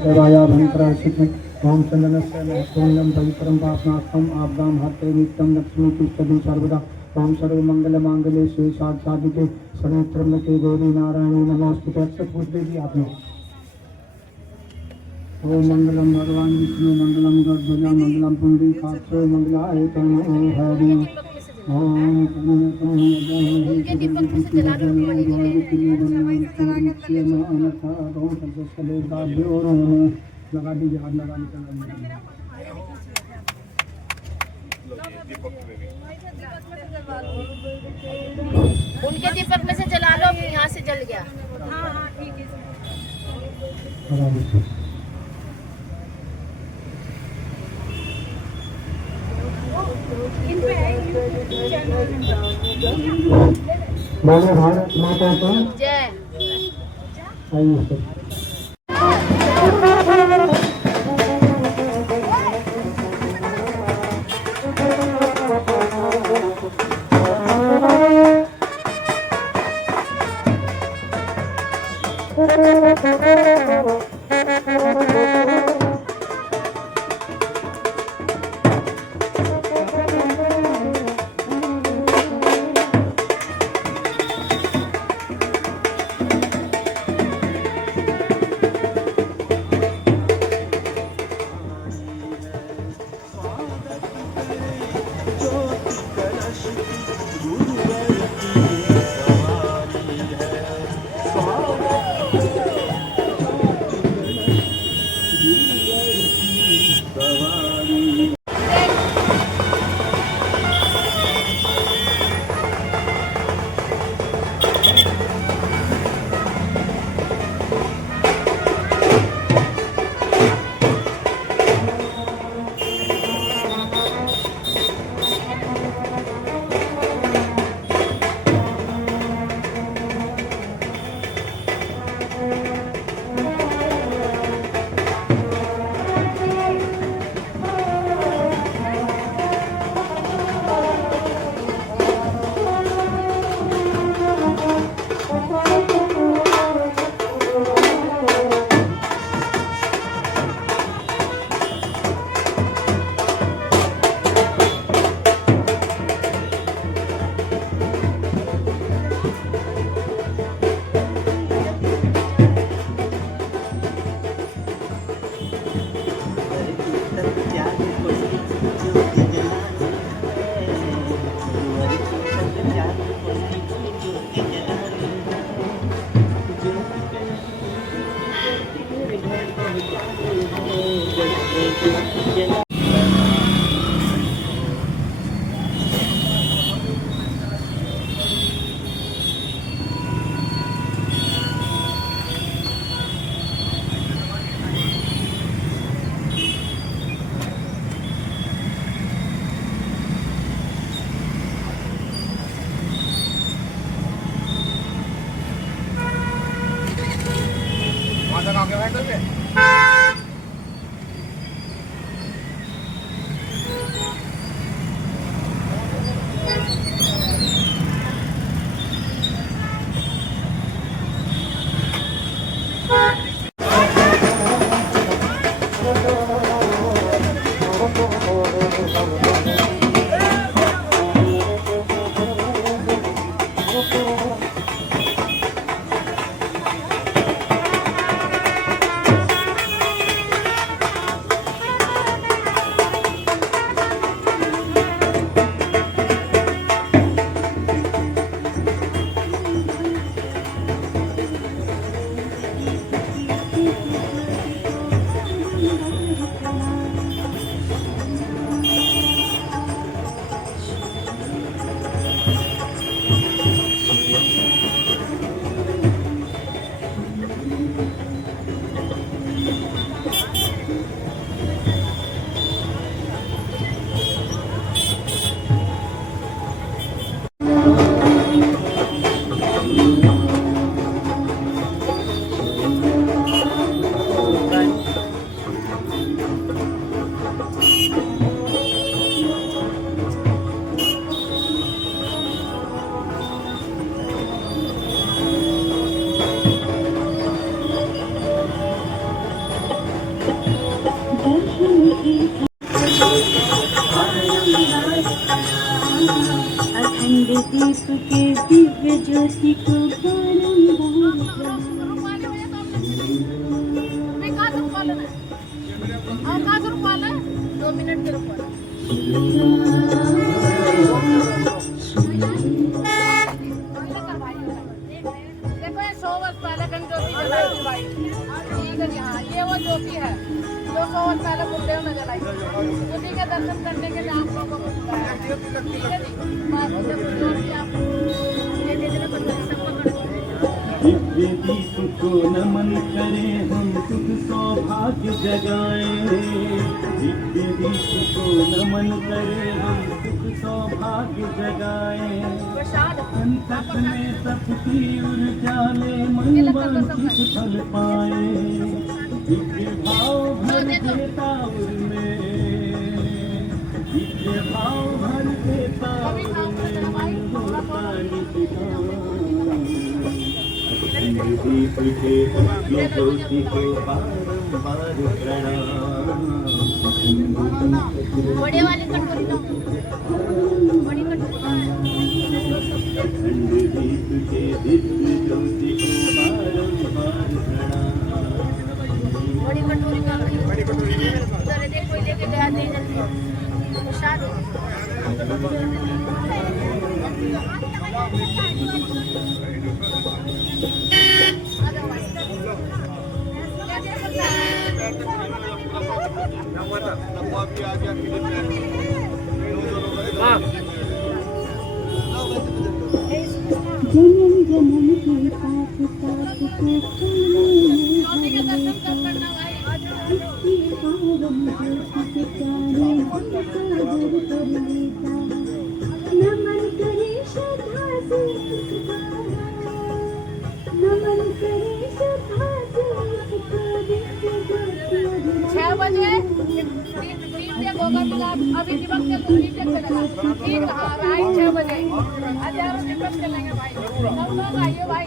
देवाया भयंकराशिखं ओम चंदनस्य महत्वं पवित्रं पापनाशं आब्दां हरते नित्यं लक्ष्मी तिष्ठति सर्वदा ओम सर्वमंगलमांगल्ये शिवे साधिके शरण्ये गौरी नारायणी नमोस्तुते। अक्षत पूछ लीजिए आपने। ओम मंगलम भगवान विष्णु मंगलम गरुड़ध्वज मंगलम पुंडरीकाक्षो मंगलाय तनो हरि ओम उनके दीपक में से जला लो पानी के लगा दीजिए हाथ लगा निकल उनके दीपक में से जला लो। यहाँ से जल गया। हाँ हाँ ठीक है। बोलो भारत माता का जय। अखंड दीप के दिव्य ज्योति को बारंबार प्रणाम। 2 मिनट के रुको। देखो ये 100 वर्ष पहले कहीं ज्योति जलाई थी भाई। ठीक है जी, हाँ ये वो ज्योति है जो 100 वर्ष पहले बुलदेव में जलाई थी। उसी के दर्शन करने के लिए आप लोगों को बुलाया है। ठीक है जी, बस जब ज्योति आप ये दे देना पड़ता है सबको खड़े। दिव्य दीप को नमन करें हम सुख सौभाग्य जगाएं। दिव्य दीप को नमन करें हम सुख सौभाग्य जगाएं। प्रसाद संकट में सबकी उर्जाले मन वांछित फल पाए। दिव्य भाव भर देता उनमें, दिव्य भाव भर देता उनमें होता नित्य। दीप के दिव्य ज्योति को बारंबार प्रणाम। बड़े वाले कटोरी लो, बड़ी कटोरी। अखंड दीप के दिव्य ज्योति को बारंबार प्रणाम। बड़ी कटोरी का बड़ी कटोरी उधर देख कोई लेके गया नहीं जल्दी प्रसाद जनन जनन के पाप ताप को के दर्शन कर करना भाई। पावन ज्योति के प्यारे सागर कर लेता। नमन करे श्रद्धा से नमन करे श्रद्धा से 6 बजे दीप होगा मिला। अभी दिवस के दीप चलेगा। ठीक, हाँ राइट 6 बजे हजारों दिवस चलेंगे भाई। सब लोग आइए भाई।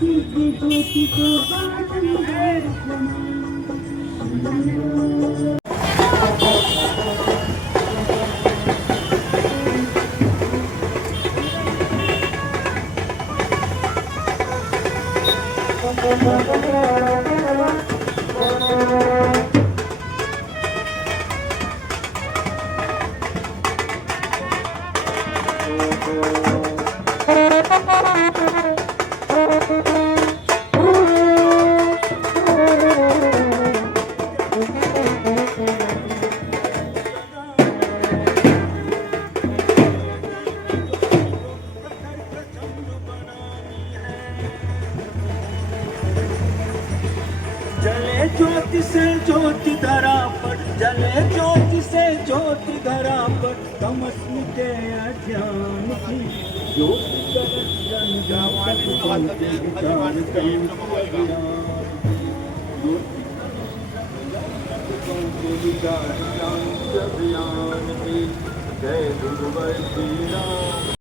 दिव्य ज्योति को बारंबार प्रणाम। जले ज्योति से ज्योति धरा पर, जले ज्योति से ज्योति धरा पर, तमस मिटे अज्ञान की ज्योति जन जापत बोलते विचार कहीं विचार अभियान की। जय गुरुवर श्री राम।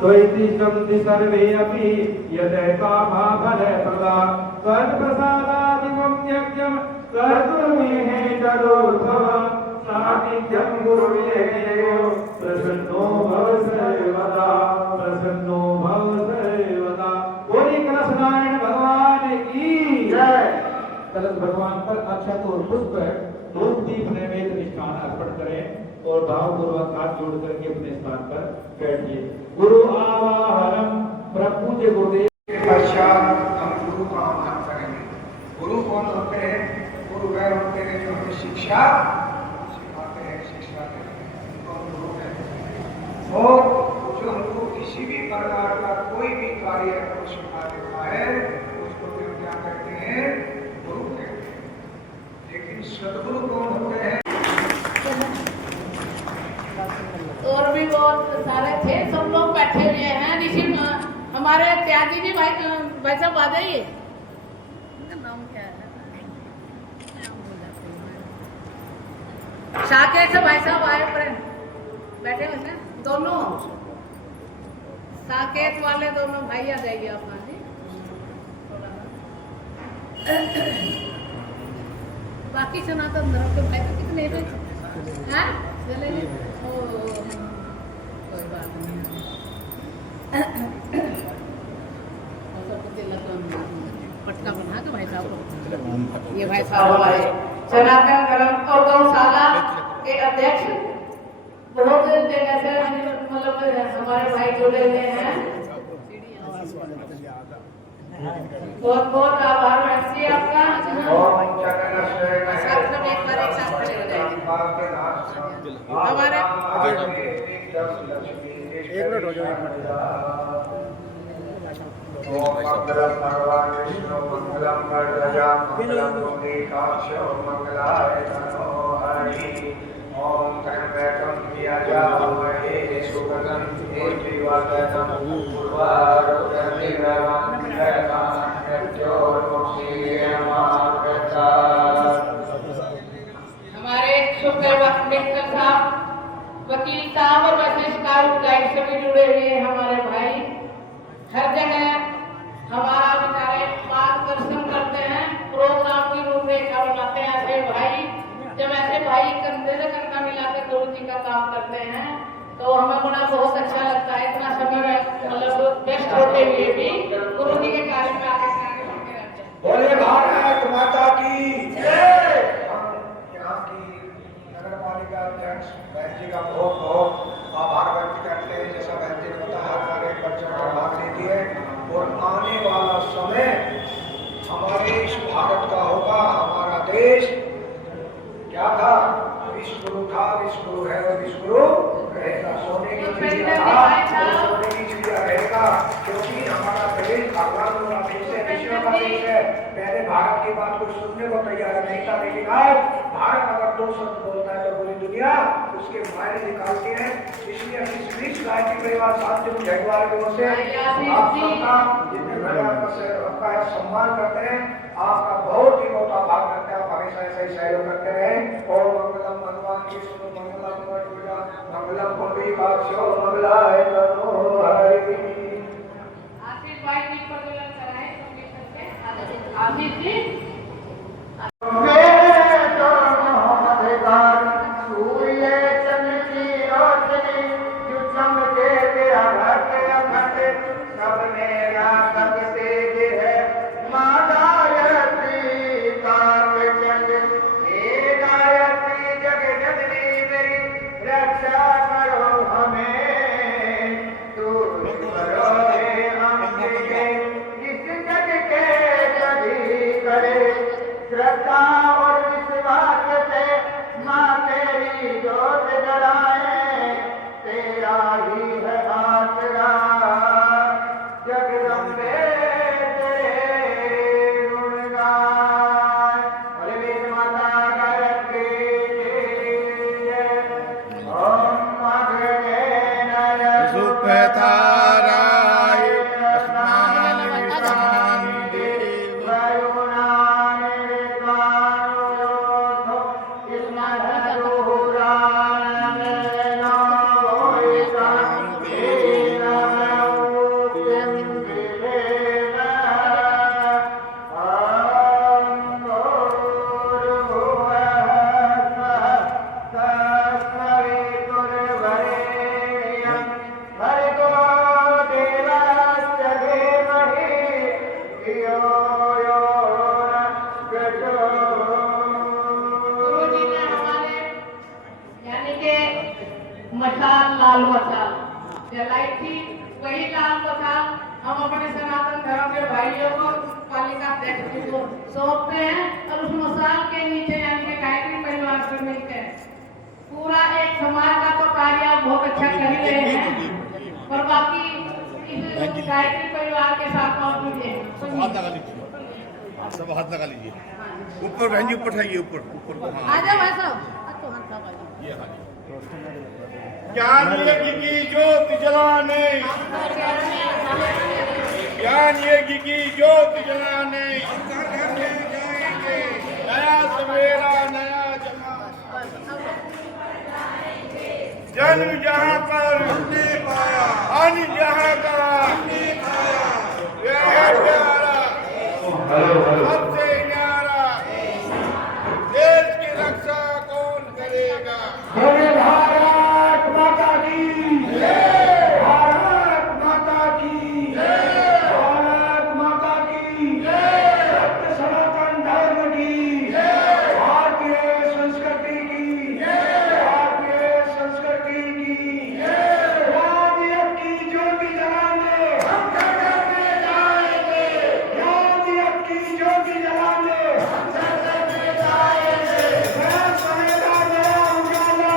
द्वैतिशंति सर्वे अपि यदैका भाभरे सदा तत्प्रसादादिमं यज्ञं कर्तुमिहे तदोर्भव सानिध्यं गुरुर्येयो प्रसन्नो भव सर्वदा प्रसन्नो भव सर्वदा। बोलिए कलश नारायण भगवान की जय। कलश भगवान पर अक्षत और पुष्प धूप दीप नैवेद्य निष्ठान अर्पण करें। और भावपूर्वक हाथ जोड़ करके अपने स्थान पर बैठिए। गुरु आवाहनम। प्रभु जी गुरुदेव के पश्चात हम गुरु का आह्वान करेंगे। गुरु कौन होते हैं? गुरु वह होते हैं जो हमें शिक्षा सिखाते हैं, शिक्षा देते हैं, तो हम गुरु कहते हैं। और जो हमको किसी भी प्रकार का कोई भी कार्य को सिखा देता है उसको हम क्या कहते हैं? गुरु कहते हैं। लेकिन सदगुरु कौन होते हैं? और भी बहुत सारे थे, सब लोग बैठे हुए हैं। ऋषि हमारे त्यागी जी भाई साहब आ जाइए। उनका नाम क्या है? साकेत से भाई साहब आए पर बैठे हुए थे दोनों, साकेत वाले दोनों भाई आ जाइए आप। बाकी सनातन धर्म के भाई तो कितने हैं? चले कोई बात नहीं। पटका बना के भाई साहब को, ये भाई साहब हमारे सनातन धर्म और गौशाला के अध्यक्ष, बहुत जगह से मतलब हमारे भाई जुड़े हुए हैं। बहुत बहुत आभार व्यक्त आपका। एक बार एक साथ खड़े हो जाएंगे हमारे। एक मिनट हो जाए। मंगलम भगवान विष्णु मंगलम गणराजा मंगलम मुनीकाक्ष मंगलाय तनो हरि। ओम त्र्यंबकं यजामहे सुगंधिं पुष्टिवर्धनम् उर्वारुकमिव हमारे मित्र साहब, वकील साहब और वशिष्ठ गाइड से भी जुड़े हुए हैं हमारे भाई। हर जगह हमारा बेचारे मार्गदर्शन करते हैं, प्रोग्राम की रूपरेखा बनाते हैं। ऐसे भाई, जब ऐसे भाई कंधे से कंधा मिलाकर गुरु जी का काम करते हैं तो हमें बड़ा बहुत अच्छा लगता है। इतना समय मतलब व्यस्त होते हुए भी गुरु जी के कार्य में आगे बढ़ते रहते हैं। बोले भारत माता की जय। हम यहाँ की नगर पालिका अध्यक्ष बहन जी का बहुत बहुत आभार व्यक्त करते हैं। जैसा बहन जी ने बताया, कार्य पर चढ़कर भाग लेती है और आने वाला समय हमारे इस भारत का होगा। हमारा देश क्या था? विश्वगुरु था, विश्वगुरु है और विश्वगुरु रहेगा। सोने की चिड़िया था, सोने की चिड़िया रहेगा, क्योंकि हमारा देश भगवान का देश है, विश्व का देश है। पहले भारत की बात कोई सुनने को तैयार नहीं था, लेकिन आज भारत अगर दो शब्द बोलता है तो पूरी दुनिया उसके मायने निकालती है। इसलिए इस बीच गायत्री परिवार शांति जयवार की ओर से आप सबका जितने बड़े आपका सम्मान करते हैं, आपका बहुत ही बहुत आभार करते हैं। आप हमेशा ऐसा ही सहयोग करते रहें। और मंगलम भगवान विष्णु मंगलम मंगलम पुंडरीकाक्ष मंगलाय तनो हरि। आशीष भाई जी पर दुलार कराएं तो आशीष जी। करे मशाल लाल मशाल जलाई थी। वही लाल मशाल हम अपने सनातन धर्म के भाइयों को पालिका अध्यक्ष को सौंपते हैं और उस मशाल के नीचे यानी कि गायत्री परिवार से मिलकर पूरा एक समाज का तो कार्य आप बहुत अच्छा कर ही रहे हैं, और बाकी इस गायत्री परिवार के साथ और जुड़े हैं। सब हाथ लगा लीजिए ऊपर, बहन जी ऊपर उठाइए, ऊपर ऊपर आ जाओ भाई साहब। ये हाँ ज्ञान यज्ञ की ज्योति जलाने, ज्ञान यज्ञ की ज्योति जलाने नया सवेरा नया जन्म जहाँ पर हमने पाया, अन जहाँ का हमने पाया, प्यारा सबसे न्यारा, देश की रक्षा कौन करेगा? भारत माता की जय, भारत माता की जय, भारत माता की जय, सत्य सनातन धर्म की जय, भारतीय संस्कृति की जय, भारतीय संस्कृति की जय, राम की ज्योति जलाने हम घर में जाएंगे, राम की ज्योति जलाने हम घर में जाएंगे, नया सवेरा नया उजाला,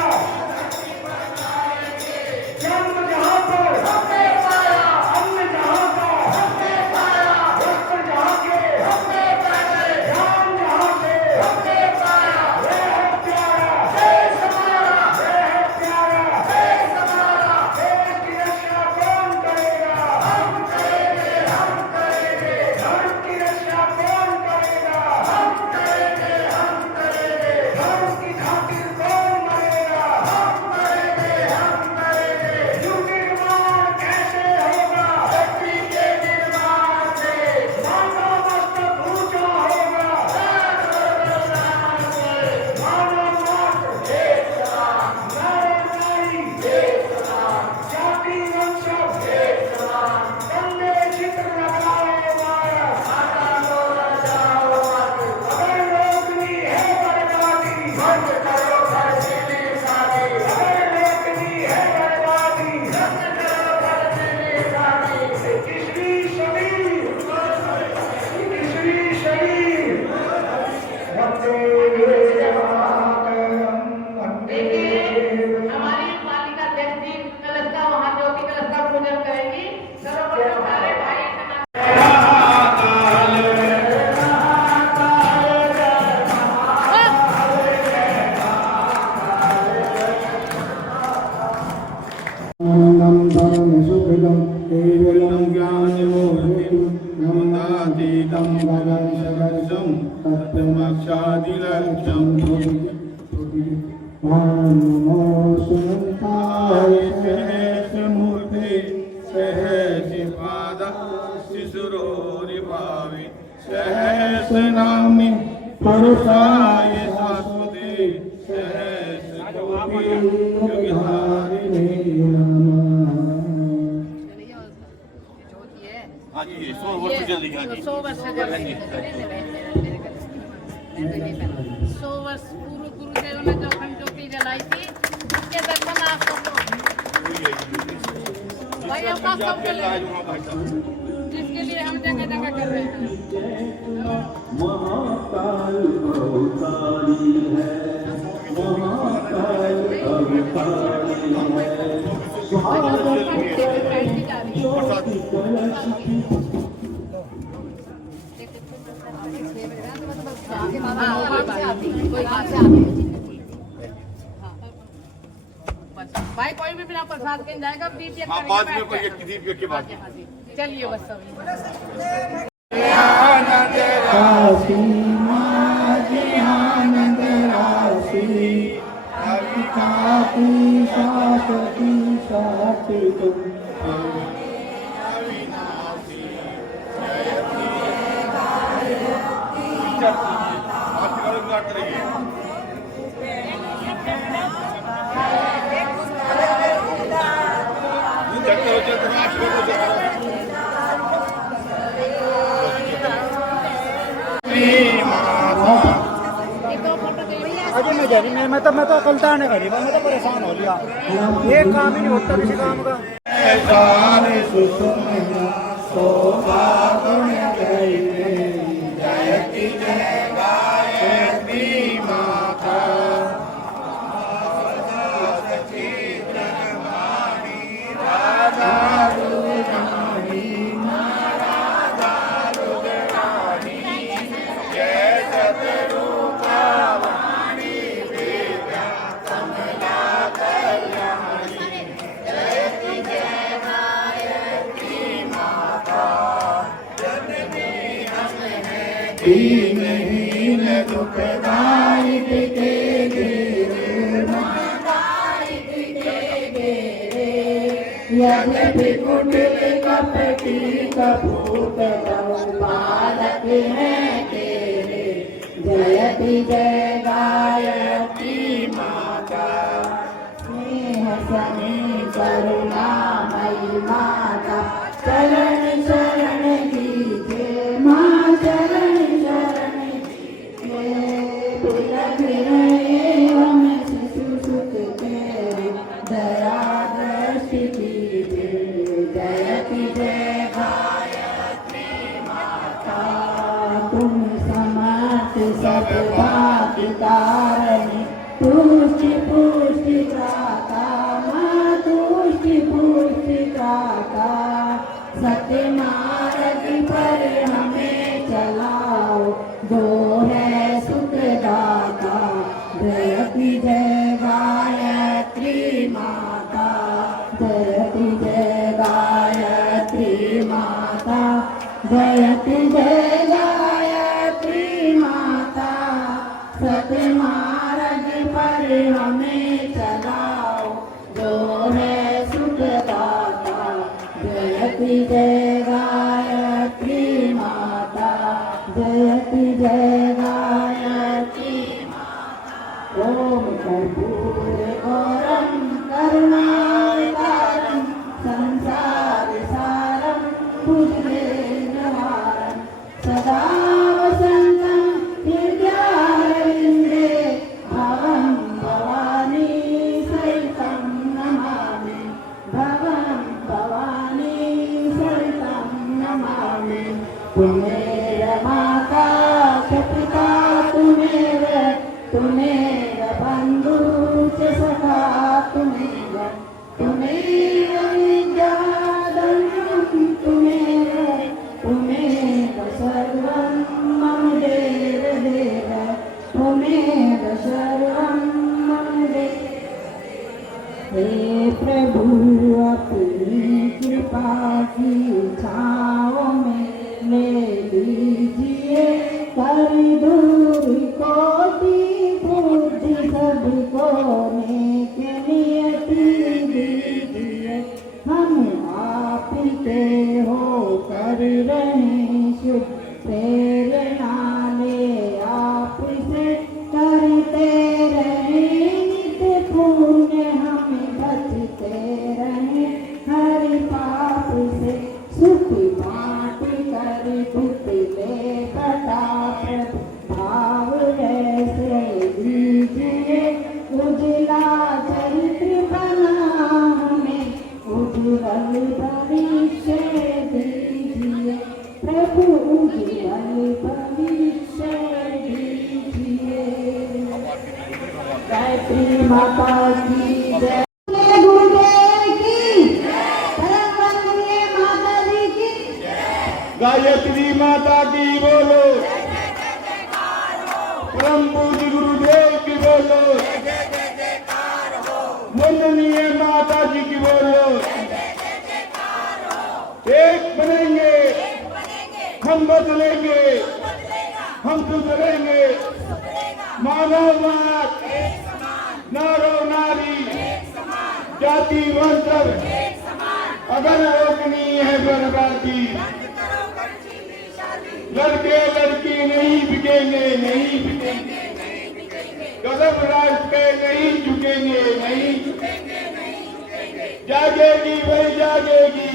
जन्म जहाँ पर हमने पाया, अन्न जहाँ का हमने पाया, वस्त्र जहाँ के हमने पहने, ज्ञान जहाँ से हमने पाया, वह है प्यारा देश हमारा, वह है प्यारा देश हमारा, देश की रक्षा कौन करेगा? हम करेंगे, हम करेंगे, धर्म की रक्षा कौन करेगा? हम करेंगे, हम करेंगे, धर्म की खातिर कौन मरेगा? हम करेंगे, हम करेंगे, युग निर्माण कैसे होगा? धरती के निर्माण से मानव मस्तक ऊंचा होगा, मानव मात्र एक समान, नर नारी एक समान, जाति वंश एक समान, कंधे चित्र लगाओ माया, माता को बचाओ मत, अगर रोकनी है बर्बादी बंद करो घर दिल्ली शादी, अगर रोकनी है बर्बादी बंद करो घर दिल्ली शादी, किसरी शरीर वंदे मातरम, वंदे हमारी पालिका अध्यक्ष जी कलश का महाज्योति कलश का पूजन करेंगी। सर्वप्रथम सारे भाई सुखदम केवलम ज्ञानमोहितम नमनातीतम भगवंसगर्षम तत्त्वमक्षादिलक्ष्यम नमो सुनंताय सहस मूर्ति सहस पाद शिशुरोरिभावि सहस नामि पुरुषाय शाश्वते सहस कोटि युगधारिणे नमः। हाँ जी 100 वर्ष जल्दी, हाँ जी 100 वर्ष जल्दी 100 वर्ष पूर्व गुरुदेव ने जो अखंड ज्योति जलाई थी उसके दर्शन आप सबको भाई हम सबके लिए, जिसके लिए हम जगह जगह कर रहे हैं। महाकाल अवतारी है, महाकाल अवतारी भाई कोई भी बिना प्रसाद के जाएगा, दीप हाँ बाद में कोई एक दीप के बाद चलिए बस सब राशि माझी आनंद राशि, अवितापी शाश्वती शाश्वती तुम श्री तो अकलता नहीं करी, मैं तो परेशान हो लिया, एक काम ही नहीं होता किसी काम का। यद्यपि कुटिल कपटी कपूट बालक है तेरे, जयति जय गायत्री माता। स्नेह सनी करुणामयी माता, चरण शरण कीजिए माँ, चरण शरण कीजिए। बिलख रहे हम शिशु सुत तेरे, दया दृष्टि कीजिए। जयति जय गायत्री माता, तुम समर्थ सब भाग्य तारिणी, तुष्टि पुष्टि दाता माँ, तुष्टि पुष्टि दाता। सत्य मार्ग पर हमें चलाओ, जो है सुखदाता। जयति जय गायत्री माता, जयति जय गायत्री माता, जयति जय गायत्री माता। सत्य मार्ग पर हमें चलाओ, जो है सुखदाता। जयति जय गायत्री माता, जयति जय गायत्री माता। ओम कर्पूर गौरम करुणावतारम, संसार सारम भुजगेन्द्रहारम, सदा वसन्तं हृदयारविन्दे, भवं भवानी सहितं नमामि, भवं भवानी सहितं नमामि। तुमेव माता च पिता तुमेव, तुमेव बन्धु च सखा तुमेव, तुमेव विद्याधनं तुमेव, तुमेव सर्वं मम देव देव, तुमेव सर्वं मम देव। हे प्रभु अपनी कृपा की छाँव में ले लीजिए, कर दूर कोटि बुद्धि सबको नेक नियति दीजिए। हम आप के हो कर रहे शुभ प्रेरणा ले, आप से करते रहे नित्य पुण्य, हम बचते रहे हरि पाप से। सुख बाँट कर दुख ले प्रताप, भाव ऐसे दीजिए। उजला चरित्र बना हमें, उज्ज्वल भविष्य दीजिए। प्रभु उज्ज्वल भविष्य दीजिए। गायत्री माता की जय, गुरुदेव की परम वंदनीय माता जी की, गायत्री माता की बोलो, परम पूज्य गुरुदेव की बोलो, वंदनीय माता जी की बोलो। एक बनेंगे हम, बदलेंगे हम, सुधरेंगे। मानववाद, नारो नारी, जाति वंशर, अगर रोकनी है बर्बादी, लड़के लड़की नहीं बिकेंगे, नहीं बिकेंगे। कदम राष्ट्र के नहीं झुकेंगे, नहीं झुकेंगे। जागेगी वही जागेगी,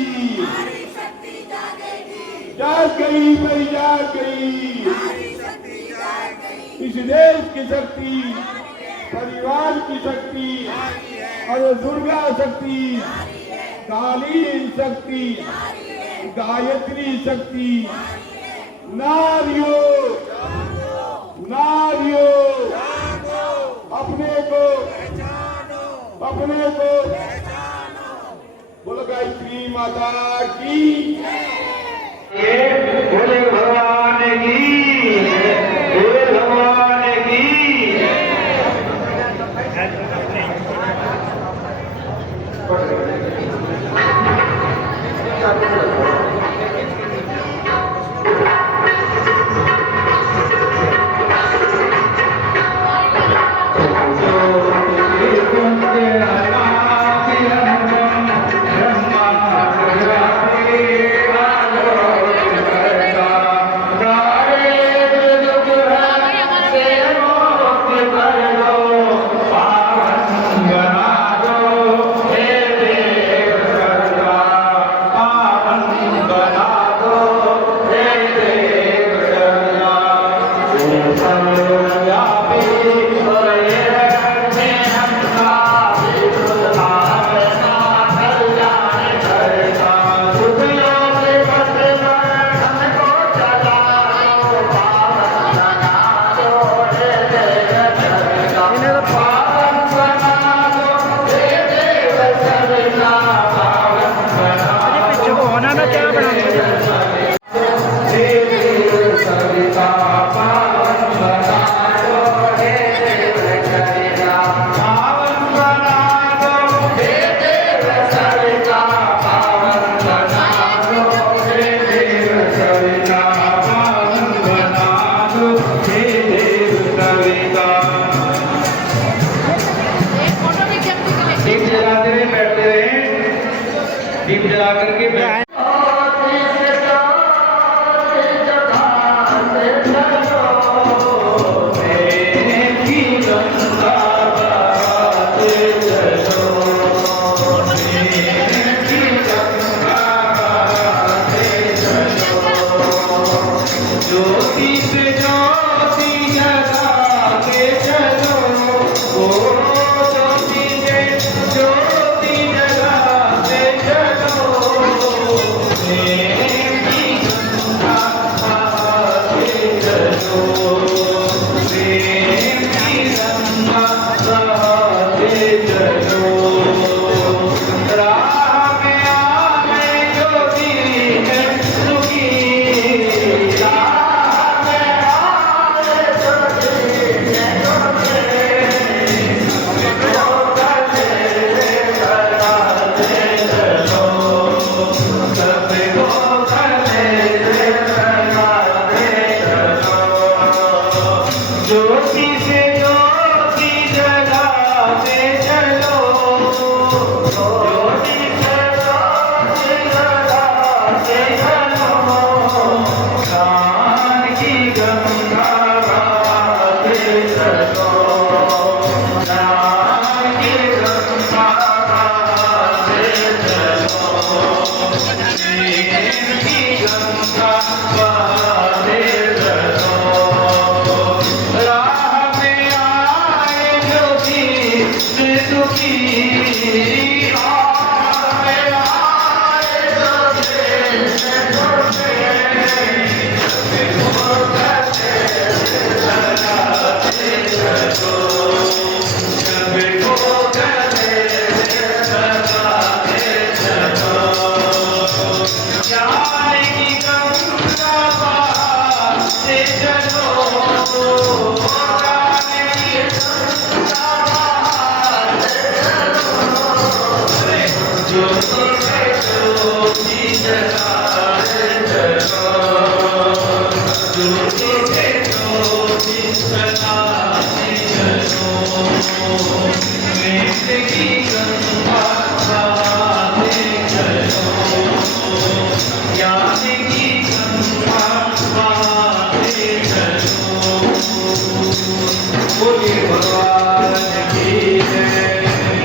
जाग गई वही जाग गई। इस देश की शक्ति परिवार काल की शक्ति, अरे दुर्गा शक्ति, कालीन शक्ति, गायत्री शक्ति, नारियों नारियों अपने को बोलो गायत्री माता की बोले भगवान की, बोले भगवान की। दीप जला करके भगवान की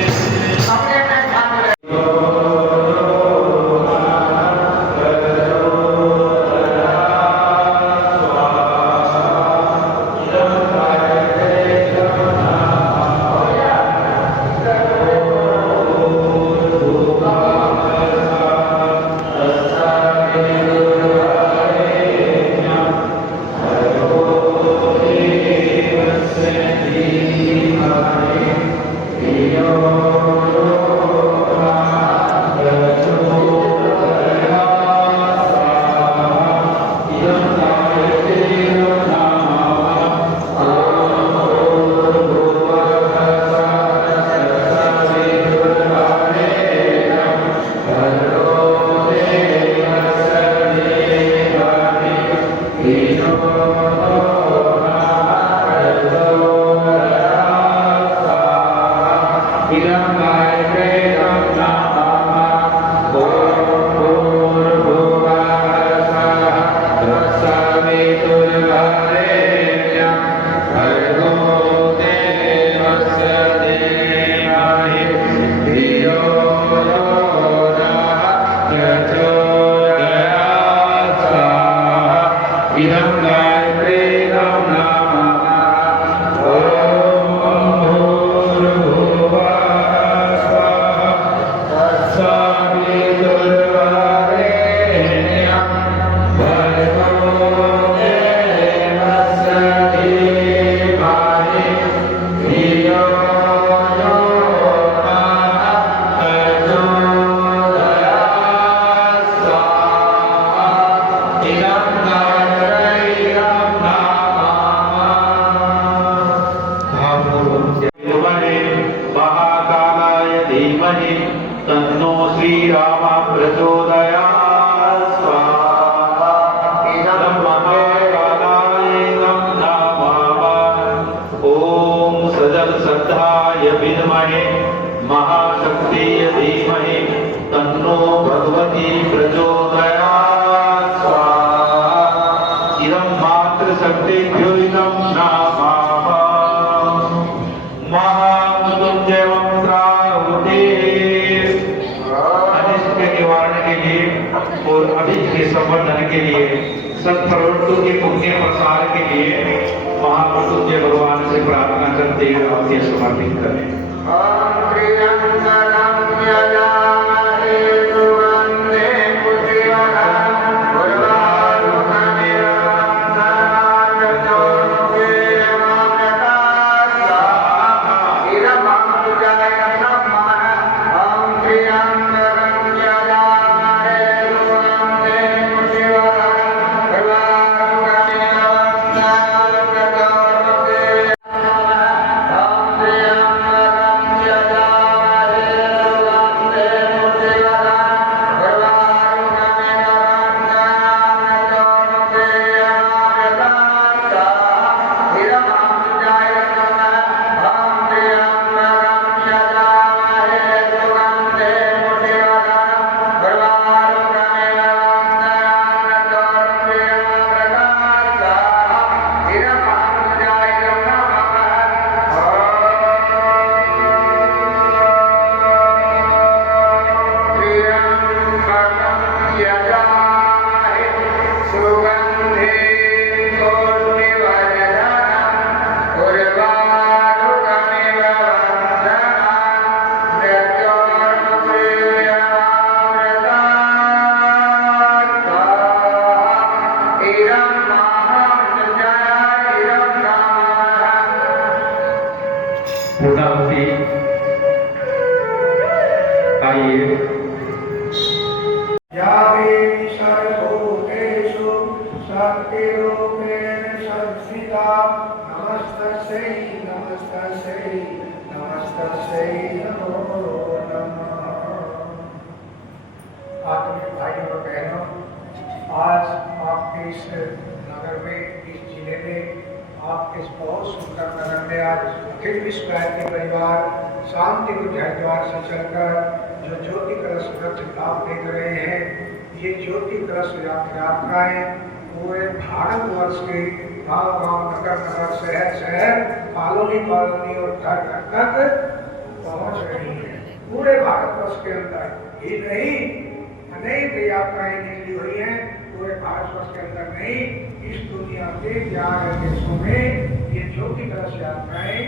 जय। तन्नो श्रीराम प्रचोदयात् स्वाहा इदं महाकालाय नमः ओम सजल श्रद्धाय विद्महे महाशक्तिय धीमहि तन्नो भगवती प्रचोदयात् स्वाहा इदं मातृशक्तिभ्यो इदं नमः महामृत्युंजय मंत्राहुति अनिष्ट के निवारण के लिए और अभिष्ट के संवर्धन के लिए सत्प्रवृत्तों के पुण्य प्रसार के लिए महामृत्युंजय भगवान से प्रार्थना करते हुए आहुति समर्पित करें। आत्मिक भाइयों और बहनों, आज आपके इस नगर में, इस जिले में, आपके इस बहुत सुंदर नगर में आज अखिल विश्व गायत्री परिवार शांतिपुर हरिद्वार से चलकर जो ज्योति कलश व्रत लाभ देख रहे हैं, ये ज्योति कलश यात्राएं पूरे भारतवर्ष के गाँव गाँव, नगर नगर, शहर शहर, कॉलोनी कॉलोनी और घर घर तक पहुँच रही है। पूरे भारतवर्ष के अंदर ही नहीं, अनेक यात्राएं निकली हुई हैं पूरे भारतवर्ष के अंदर नहीं, इस दुनिया के 11 देशों में ये ज्योति कलश यात्राएं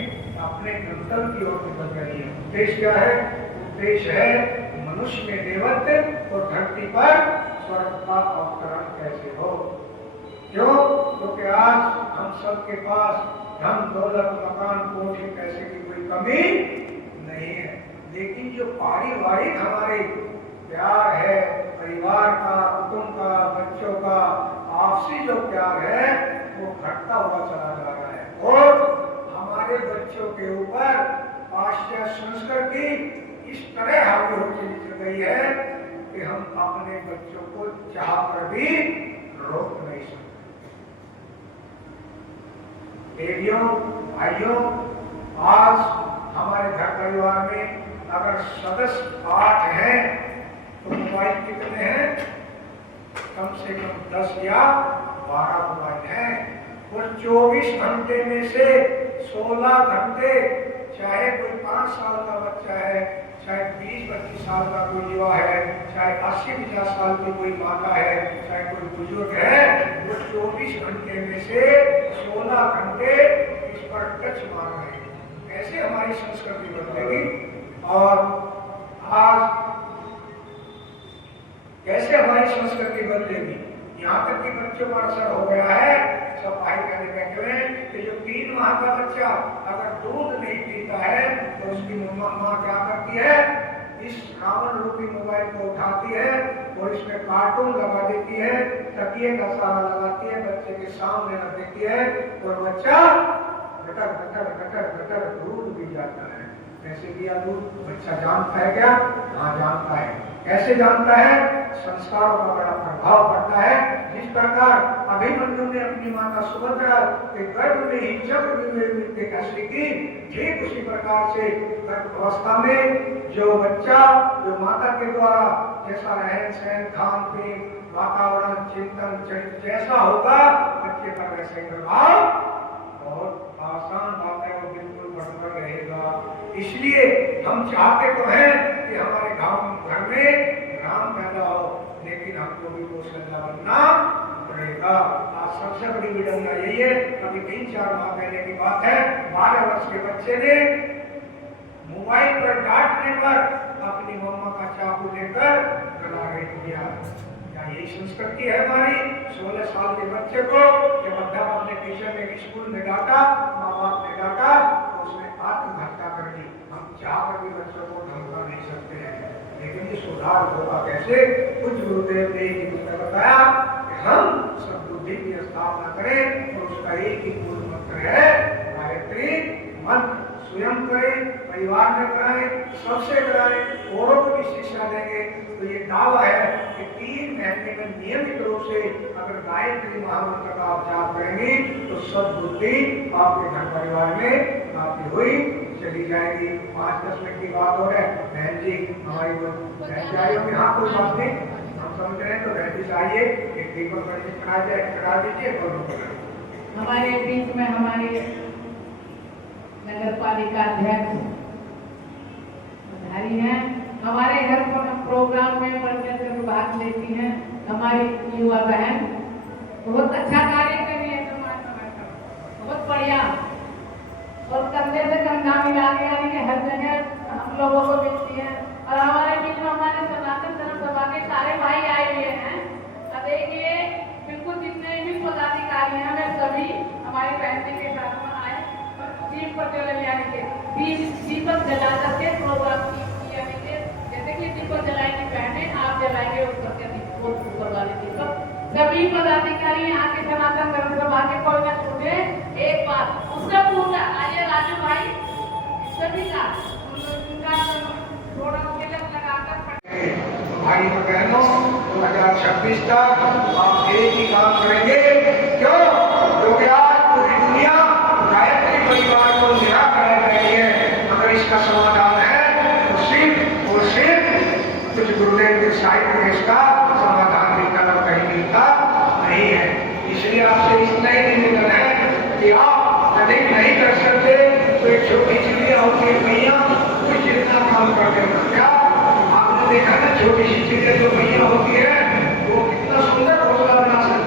अपने गंतव्य की ओर निकल रही है। उद्देश्य क्या है? उद्देश्य है मनुष्य में देवत्व और धरती पर स्वर्ग का अवतरण कैसे हो। क्यों? क्योंकि आज हम सबके पास धन दौलत मकान कोठी पैसे की कोई कमी नहीं है, लेकिन जो पारिवारिक हमारे प्यार है, परिवार का, कुटुंब का, बच्चों का आपसी जो प्यार है वो घटता हुआ चला जा रहा है। और हमारे बच्चों के ऊपर पाश्चात्य संस्कृति इस तरह हावी होती गई है कि हम अपने बच्चों को चाह कर भी रोक नहीं सकते। देवियों, भाइयों, आज हमारे घर परिवार में अगर सदस्य 8 हैं तो मोबाइल कितने हैं? कम से कम 10 या 12 मोबाइल हैं। और 24 घंटे में से 16 घंटे चाहे कोई 5 साल का बच्चा है, चाहे 20-25 साल का कोई युवा है, चाहे 80-50 साल की कोई माता है, चाहे कोई बुजुर्ग है, वो 24 घंटे में से 16 घंटे इस पर टच मार रहे हैं। कैसे हमारी संस्कृति बदलेगी? और आज कैसे हमारी संस्कृति बदलेगी? यहाँ तक कि बच्चों पर असर हो गया है। सब भाई कहने बैठे हुए कि जो 3 माह का बच्चा अगर दूध नहीं पीता है तो उसकी माँ क्या करती है? इस रावण रूपी मोबाइल को उठाती है और इसमें कार्टून लगा देती है, तकिए का सहारा लगाती है, बच्चे के सामने रख देती है और बच्चा गटर गटर गटर गटर दूध पी जाता है। कैसे दिया दूध? बच्चा जानता है क्या? हाँ जानता है। कैसे जानता है? संस्कारों का बड़ा प्रभाव पड़ता है। जिस प्रकार अभिमन्यु ने अपनी माता सुभद्रा के गर्भ में ही चक्रव्यूह का की, ठीक उसी प्रकार से गर्भावस्था में जो बच्चा जो माता के द्वारा जैसा रहन सहन खान पीन वातावरण चिंतन चरित्र जैसा होगा, बच्चे पर वैसे ही प्रभाव और आसान बात है, वो बिल्कुल बढ़कर रहेगा। इसलिए हम चाहते तो हैं कि हमारे गांव घर में राम पैदा हो, लेकिन हमको भी कौशल्या बनना पड़ेगा। आज सबसे बड़ी विडंबना यही है, अभी 3-4 माह पहले की बात है, 12 वर्ष के बच्चे ने मोबाइल पर डांटने पर अपनी मम्मा का चाकू लेकर गला रेत दिया। क्या यही संस्कृति है हमारी? 16 साल के बच्चे को जब अध्यापक अपने टीचर ने स्कूल में डांटा, माँ बाप ने डांटा, तो उसने आत्महत्या कर दी। हम चाहकर भी बच्चों को धमका नहीं सकते हैं, लेकिन ये सुधार होगा कैसे? कुछ गुरुदेव ने बताया कि हम सब बुद्धि की स्थापना करें और उसका एक ही मूल मंत्र है गायत्री मंत्र। स्वयं करें, परिवार में कराएं, सबसे कराएं, औरों को भी शिक्षा देंगे। तो ये दावा है कि 3 महीने में नियमित रूप से अगर गायत्री महामंत्र का आप जाप करेंगे तो सद्बुद्धि आपके घर परिवार में आपकी हुई चली जाएगी। 5-10 मिनट की बात हो है। बहन जी हमारी बहन आई होंगी, हाँ कोई बात नहीं, हम समझ रहे हैं तो बहन जी आइए, एक दीपक करा दीजिए। हमारे बीच में हमारे नगर पालिका अध्यक्ष पधारी हैं। हमारे घर पर प्रोग्राम में बढ़कर के भाग लेती हैं हमारी युवा बहन, बहुत अच्छा कार्य कर रही है समाज में, बहुत बढ़िया, और कंधे से कंधा मिला के आ रही है, हर जगह हम लोगों को मिलती है। और हमारे बीच में हमारे सनातन धर्म सभा के सारे भाई आए हुए हैं। देखिए बिल्कुल जितने भी पदाधिकारी हैं वे सभी हमारी बहन जी के साथ में आए और दीप प्रज्वलन यानी के दीपक जला करके प्रोग्राम किया नीचे, जैसे कि दीपक जलाएंगी बहनें, आप जलाएंगे ऊपर वाले दीपक। सभी पदाधिकारी यहाँ के सनातन धर्म सभा के कोई न छूटे एक बात उसका पूरा। आइए राजू भाई सभी का थोड़ा तिलक लगाकर भाई और बहनों 2026 तक आप एक ही काम करेंगे। क्यों? क्योंकि आज पूरी दुनिया गायत्री परिवार को निराकरण कर रही है। अगर इसका समाधान है तो सिर्फ और सिर्फ कुछ गुरुदेव के साहित्य में इसका समाधान मिलता और कहीं मिलता नहीं है। इसलिए आपसे इतना ही निवेदन है कि आप अधिक नहीं कर सकते तो एक छोटी चिड़िया होती है मैया, कोई जितना काम कर देगा। क्या आपने देखा ना, छोटी सी चिड़िया जो मैया होती है वो कितना सुंदर घोंसला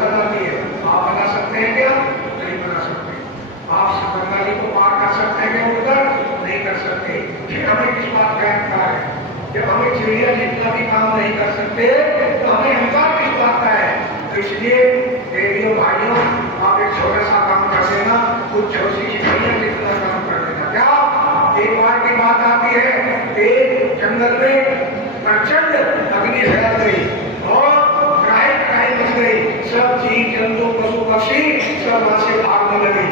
बनाती है। आप बना सकते हैं क्या? नहीं बना सकते। आप बंगाली को पार कर सकते हैं क्या? उधर नहीं कर सकते। फिर हमें किस बात का अहंकार है? जब हमें चिड़िया जितना भी काम नहीं कर सकते तो हमें अहंकार किस बात का है? तो इसलिए देवियों भाइयों आप एक छोटा सा काम कर देना, कुछ छोटी सी मैया जितना काम कर देना। क्या एक बार की बात आती है, एक जंगल में प्रचंड अग्नि फैल गई और कराई मच गई। सब जीव जंतु पशु पक्षी सब वहां से भागने लगे।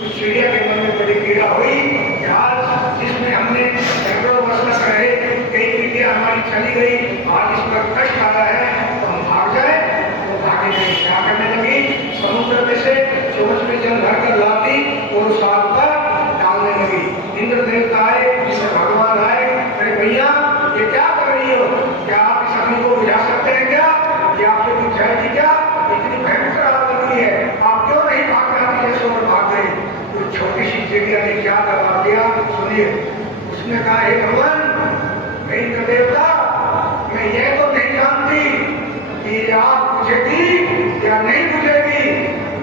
उस चिड़िया के मन में बड़ी पीड़ा हुई कि आज जिसमें हमने सैकड़ों वर्ष तक रहे, कई पीढ़ियां हमारी चली गई, आज इस पर कष्ट आ रहा है तो हम भाग जाए। वो भागे नहीं, क्या करने लगी? समुद्र में से सूरज में जल भर कर लाती और साल तक डालने लगी। इंद्र देवता आए, जिससे भगवान आए, अरे भैया ये क्या कर रही हो? क्या आप इस अग्नि को बुझा सकते हैं क्या? ये आपसे कुछ जाएगी क्या? इतनी भयंकर आग लगी है, आप क्यों नहीं भाग जाती जैसे और भाग गए? तो छोटी सी चिड़िया ने क्या जवाब दिया? सुनिए, उसने कहा हे भगवान, हे इंद्र देवता, मैं ये तो नहीं जानती कि आग बुझेगी या नहीं बुझेगी,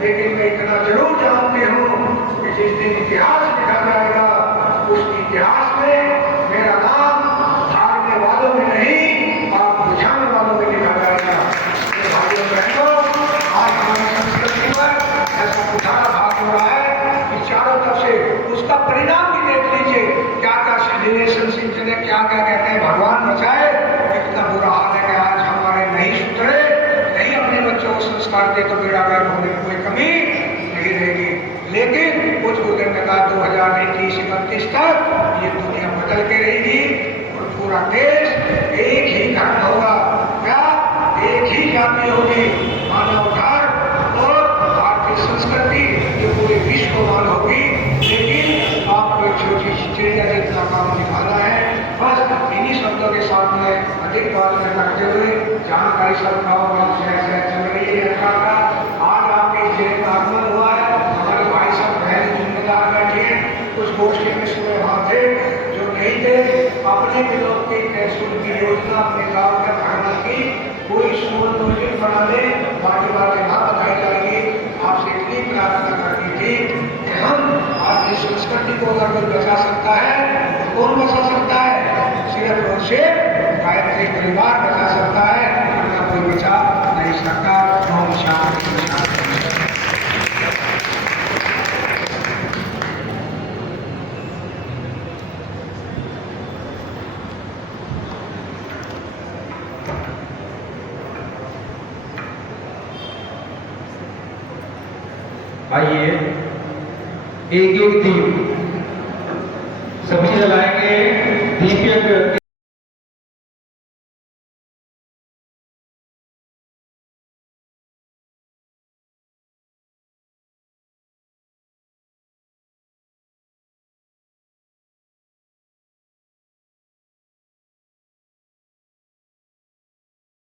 लेकिन मैं इतना जरूर जानती हूँ कि जिस दिन इतिहास लिखा जाएगा उस इतिहास में मेरा नाम धारने वालों में नहीं, आग बुझाने वालों में लिखा जाएगा। भाइयों बहनों, आज हमारी संस्कृति पर ऐसा पुराना भाग हो रहा है कि चारों तरफ से उसका परिणाम भी देख लीजिए। क्या क्या रिलेशनशिप चले, क्या क्या कहते हैं, भगवान बचाए। इतना बुरा हाल है कि आज हमारे नहीं सुधरे, नहीं अपने बच्चों को संस्कार दे तो बेड़ा गर्क होने में कोई कमी नहीं रहेगी। लेकिन कुछ गुजरने का 2021-31 तक ये दुनिया टल के रहेगी और पूरा देश एक ही घट होगा। क्या एक ही जाति होगी, मानवाधिकार और भारतीय संस्कृति जो पूरे विश्व को मान होगी। लेकिन आपको एक छोटी चिड़िया जितना काम निकालना है। बस इन्हीं शब्दों के साथ में अधिक बात न करते हुए जानकारी सद्भाव चल रही है। आज आपके जेल का आगमन हुआ है, हमारे भाई साहब बहन जिम्मेदार बैठे हैं। कुछ गोष्ठी में सुबह वहाँ थे जो नहीं थे, अपने दिलों की कैप्सूल की योजना अपने गाँव में भ्रमण की। कोई स्कूल प्रोजेक्ट बना दे, बाकी बातें ना बताई जाएगी। आपसे इतनी प्रार्थना करनी थी कि हम आज इस संस्कृति को अगर कोई बचा सकता है तो कौन बचा सकता है? सिर्फ और सिर्फ गायत्री परिवार बचा सकता है, वरना कोई बचा नहीं सकता। ओम शांति शांति। आइए एक एक दीप सभी जला